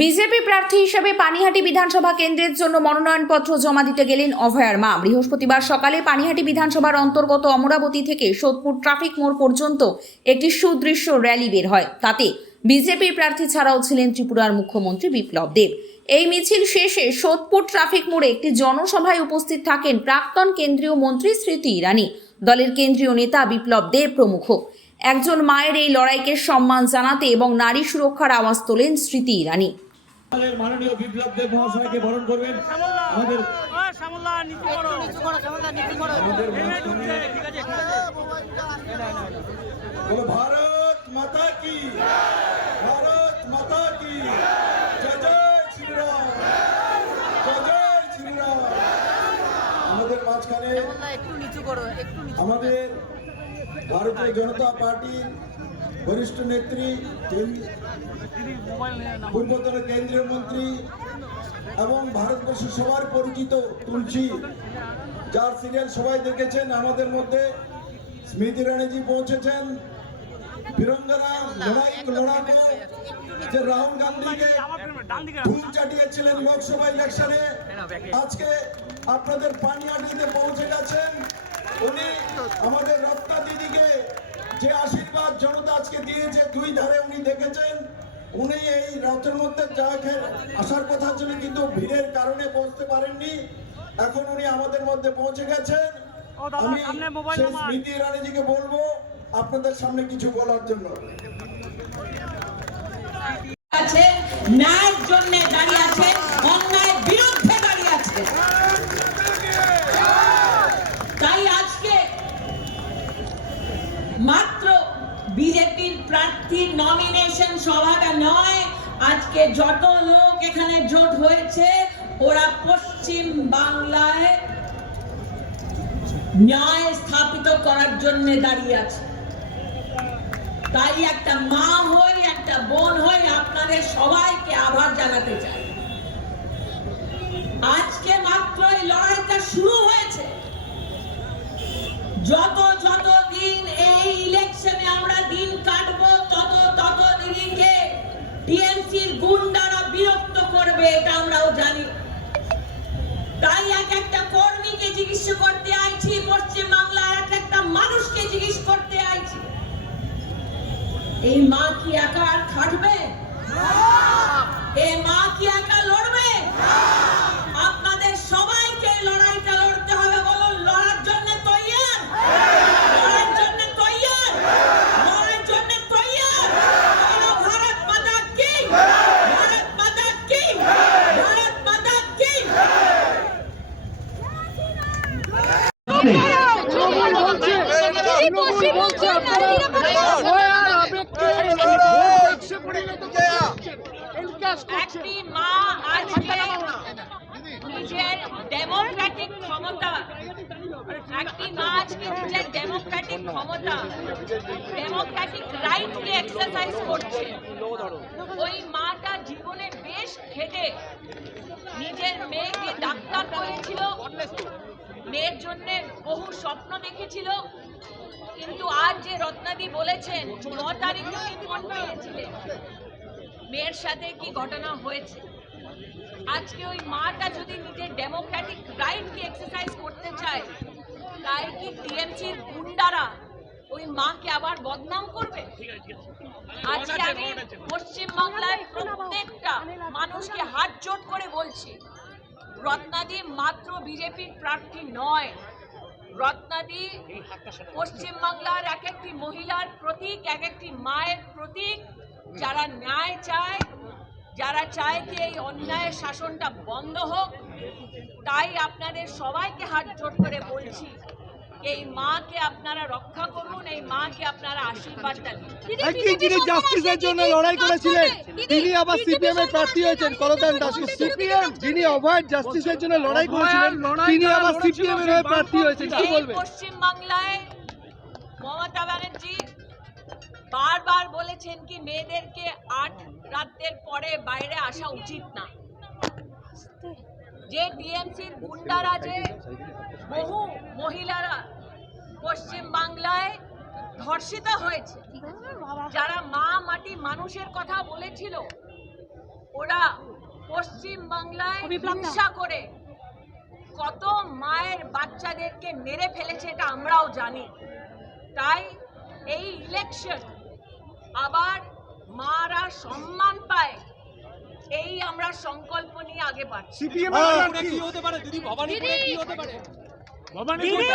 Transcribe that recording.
BJP প্রার্থী হিসেবে পানিহাটি বিধানসভা কেন্দ্রের জন্য মনোনয়নপত্র জমা দিতে গেলেন অভয়ার মা। বৃহস্পতিবার সকালে পানিহাটি বিধানসভার অন্তর্গত অমরাবতী থেকে সোদপুর ট্রাফিক মোড় পর্যন্ত একটি সুদৃশ্য র্যালি বের হয়। তাতে বিজেপি প্রার্থী ছাড়াও ছিলেন ত্রিপুরার মুখ্যমন্ত্রী বিপ্লব দেব। এই মিছিল শেষে সোদপুর ট্রাফিক মোড়ে একটি জনসভায় উপস্থিত থাকেন প্রাক্তন কেন্দ্রীয় মন্ত্রী স্মৃতি ইরানি, দলের কেন্দ্রীয় নেতা বিপ্লব দেব প্রমুখ। একজন মায়ের এই লড়াইকে সম্মান জানাতে এবং নারী সুরক্ষার আওয়াজ তোলেন স্মৃতি ইরানি। মাননীয় বিপ্লব দেব মহাশয়কে বরণ করবেন। আমাদের ভারত মাতা কি, ভারত মাতা কি, জয় জয় শ্রীরাম, জয় জয় শ্রীরাম। আমাদের মাঝখানে আমাদের ভারতীয় জনতা পার্টির বরিষ্ঠ নেত্রী, পূর্বতন কেন্দ্রীয় মন্ত্রী এবং ভারতবর্ষের সবার পরিচিত তুলসী, যার সিরিয়াল সবাই দেখেছেন। আমাদের মধ্যে স্মৃতি ইরানিজি পৌঁছেছেন। বীরঙ্গনা লড়াকু যে রাহুল গান্ধীকে ধুম চাটিয়েছিলেন লোকসভা ইলেকশনে, আজকে আপনাদের পানিহাটিতে পৌঁছে গেছেন। উনি আমাদের রত্না দিদিকে যে আশীর্বাদ জনতা আজকে দিয়েছে, দুই ধারে উনি দেখেছেন। উনি এই রথের মধ্যে আসার কথা ছিল, কিন্তু ভিড়ের কারণে পৌঁছতে পারেননি। এখন উনি আমাদের মধ্যে পৌঁছে গেছেন। আমি সেই স্মৃতি ইরানিজিকে বলবো আপনাদের সামনে কিছু বলার জন্য। ন্যায়ের জন্য দাঁড়িয়ে আছে, অন্যায়ের বিরুদ্ধে দাঁড়িয়ে আছে। তাই আজকে মাত্র বিজেপির প্রার্থীর নমিনেশন সভাটা নয়, আজকে যত লোক এখানে জোট হয়েছে ওরা পশ্চিম বাংলায় ন্যায় স্থাপিত করার জন্য দাঁড়িয়ে আছে। তাই একটা মা হই, একটা বোন হই, আপনাদের সবাইকে আভার জানাতে চাই। আজকে মাত্র এই লড়াইটা শুরু হয়েছে। যত যত দিন এই ইলেকশনে আমরা দিন কাটবো, তত দিনকে টিএমসির গুন্ডারা বিরক্ত করবে, এটা আমরাও জানি। তাই একটা কর্মীকে জিজ্ঞেস করতে আইছি, পশ্চিম বাংলার একটা মানুষকে জিজ্ঞেস করতে আইছি, এই মা কি একা আর খাটবে? এই মা কি একা লড়বে? আপনাদের সবাইকে লড়াইটা লড়তে হবে। বলুন, লড়ার জন্য তৈয়ার? লড়ার জন্য তৈয়ার? লড়ার জন্য তৈয়ার? ভারত মাতা কি, ভারত মাতা কি, ভারত মাতা কি। একটি মা আজকে নিজের ডেমোক্রেটিক ক্ষমতা, ডেমোক্রেটিক রাইটকে এক্সারসাইজ করছে। ওই মাটা জীবনে বেশ খেটে নিজের মেয়েকে ডাক্তার করেছিল, মেয়ের জন্য বহু স্বপ্ন দেখেছিল। কিন্তু আজ যে রত্নাদি বলেছেন 9 তারিখে ফোন পেয়েছিলেন, মেয়ের সাথে কি ঘটনা হয়েছে। আজকে ওই মাটা যদি নিজের ডেমোক্রেটিক রাইটকে এক্সারসাইজ করতে চায়, তাই কি টিএমসির গুন্ডারা ওই মাকে আবার বদনাম করবে? আজকে আমি পশ্চিমবাংলায় প্রত্যেকটা মানুষকে হাত জোট করে বলছি, রত্নাদি মাত্র বিজেপির প্রার্থী নয়। রত্নাদি পশ্চিমবাংলার এক একটি মহিলার প্রতীক, এক একটি মায়ের প্রতীক, যারা ন্যায় চায়, যারা চায় কি এই অন্যায়ের শাসনটা বন্ধ হোক। তাই আপনাদের সবাইকে হাত জোট করে বলছি, এই মাকে আপনারা রক্ষা করুন, এই মাকে আপনারা আশীর্বাদটা দিন। যিনি জাস্টিসের জন্য লড়াই করেছিলেন, তিনি আবার সিপিএম এর প্রার্থী হয়েছেন, করদান দাস। সিপিএম যিনি অভয়ের জাস্টিসের জন্য লড়াই করেছিলেন, তিনি আবার সিপিএম এর হয়ে প্রার্থী হয়েছেন, কি বলবেন? পশ্চিম বাংলায় মমতা ব্যানার্জি বারবার বলেছেন কি মেয়েদেরকে 8 রাতের পরে বাইরে আসা উচিত না। যে টিএমসির গুন্ডারা, যে বহু মহিলারা পশ্চিম বাংলায় ধর্ষিত হয়েছে, যারা মা মাটি মানুষের কথা বলেছিল, ওরা পশ্চিম বাংলায় হিংসা করে কত মায়ের বাচ্চাদেরকে মেরে ফেলেছে এটা আমরাও জানি। তাই এই ইলেকশন আবার মারা সম্মান পায়, এই আমরা সংকল্প নিয়ে আগে বাড়ছি। সিপিএম কি হতে পারে দিদি? ভবানীপুরে কি হতে পারে? ভবানীপুরে